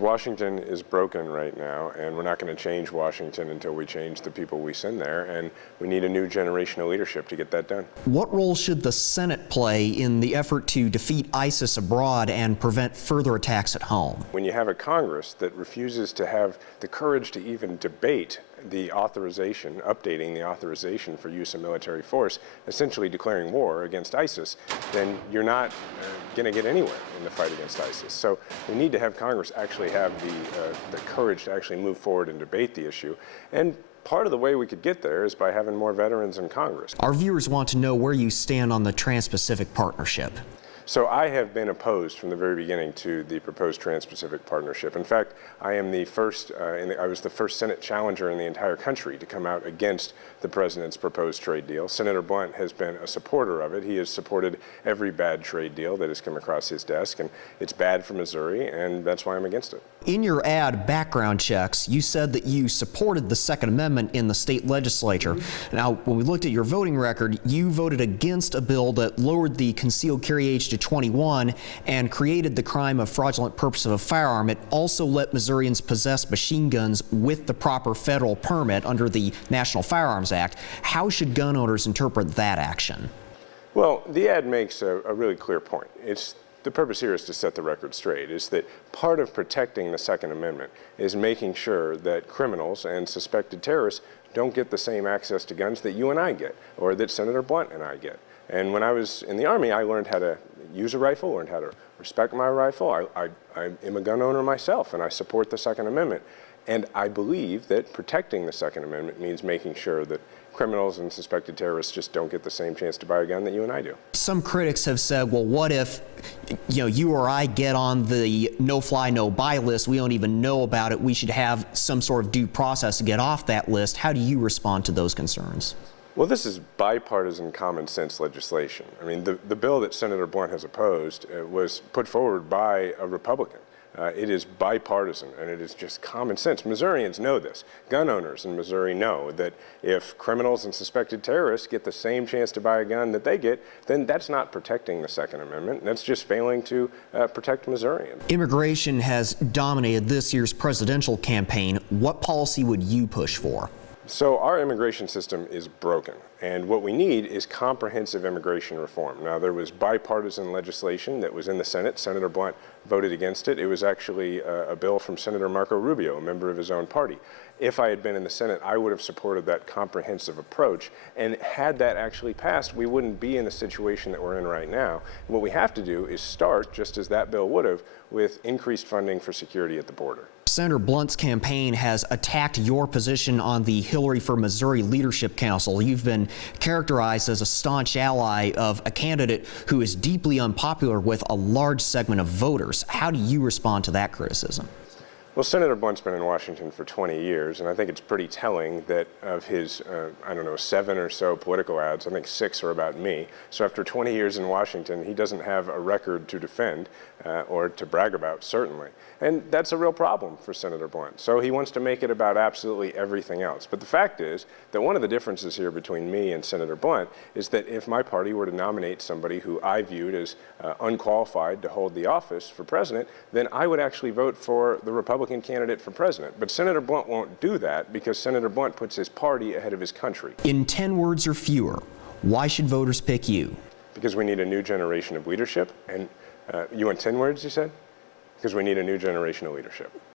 Washington is broken right now, and we're not going to change Washington until we change the people we send there, and we need a new generation of leadership to get that done. What role should the Senate play in the effort to defeat ISIS abroad and prevent further attacks at home? When you have a Congress that refuses to have the courage to even debate the authorization, updating the authorization for use of military force, essentially declaring war against ISIS, then you're not going to get anywhere in the fight against ISIS. So we need to have Congress actually have the courage to actually move forward and debate the issue. And part of the way we could get there is by having more veterans in Congress. Our viewers want to know where you stand on the Trans-Pacific Partnership. So I have been opposed from the very beginning to the proposed Trans-Pacific Partnership. In fact, I am the first, I was the first Senate challenger in the entire country to come out against the president's proposed trade deal. Senator Blunt has been a supporter of it. He has supported every bad trade deal that has come across his desk, and it's bad for Missouri, and that's why I'm against it. In your ad, Background Checks, you said that you supported the Second Amendment in the state legislature. Now, when we looked at your voting record, you voted against a bill that lowered the concealed carry age to 21 and created the crime of fraudulent purchase of a firearm. It also let Missourians possess machine guns with the proper federal permit under the National Firearms Act. How should gun owners interpret that action? Well, the ad makes a really clear point. The purpose here is to set the record straight, is that part of protecting the Second Amendment is making sure that criminals and suspected terrorists don't get the same access to guns that you and I get, or that Senator Blunt and I get. And when I was in the Army, I learned how to use a rifle, learned how to respect my rifle. I am a gun owner myself, and I support the Second Amendment. And I believe that protecting the Second Amendment means making sure that criminals and suspected terrorists just don't get the same chance to buy a gun that you and I do. Some critics have said, well, what if you or I get on the no-fly, no-buy list? We don't even know about it. We should have some sort of due process to get off that list. How do you respond to those concerns? Well, this is bipartisan common sense legislation. I mean, the bill that Senator Blunt has opposed was put forward by a Republican. It is bipartisan, and it is just common sense. Missourians know this. Gun owners in Missouri know that if criminals and suspected terrorists get the same chance to buy a gun that they get, then that's not protecting the Second Amendment. That's just failing to protect Missourians. Immigration has dominated this year's presidential campaign. What policy would you push for? So our immigration system is broken, and what we need is comprehensive immigration reform. Now, there was bipartisan legislation that was in the Senate. Senator Blunt voted against it. It was actually a bill from Senator Marco Rubio, a member of his own party. If I had been in the Senate, I would have supported that comprehensive approach, and had that actually passed, we wouldn't be in the situation that we're in right now. What we have to do is start, just as that bill would have, with increased funding for security at the border. Senator Blunt's campaign has attacked your position on the Hillary for Missouri Leadership Council. You've been characterized as a staunch ally of a candidate who is deeply unpopular with a large segment of voters. How do you respond to that criticism? Well, Senator Blunt's been in Washington for 20 years, and I think it's pretty telling that of his, 7 or so political ads, I think 6 are about me. So after 20 years in Washington, he doesn't have a record to defend or to brag about, certainly. And that's a real problem for Senator Blunt. So he wants to make it about absolutely everything else. But the fact is that one of the differences here between me and Senator Blunt is that if my party were to nominate somebody who I viewed as unqualified to hold the office for president, then I would actually vote for the Republican candidate for president. But Senator Blunt won't do that because Senator Blunt puts his party ahead of his country. In 10 words or fewer, why should voters pick you? Because we need a new generation of leadership. And you want 10 words, you said? Because we need a new generation of leadership.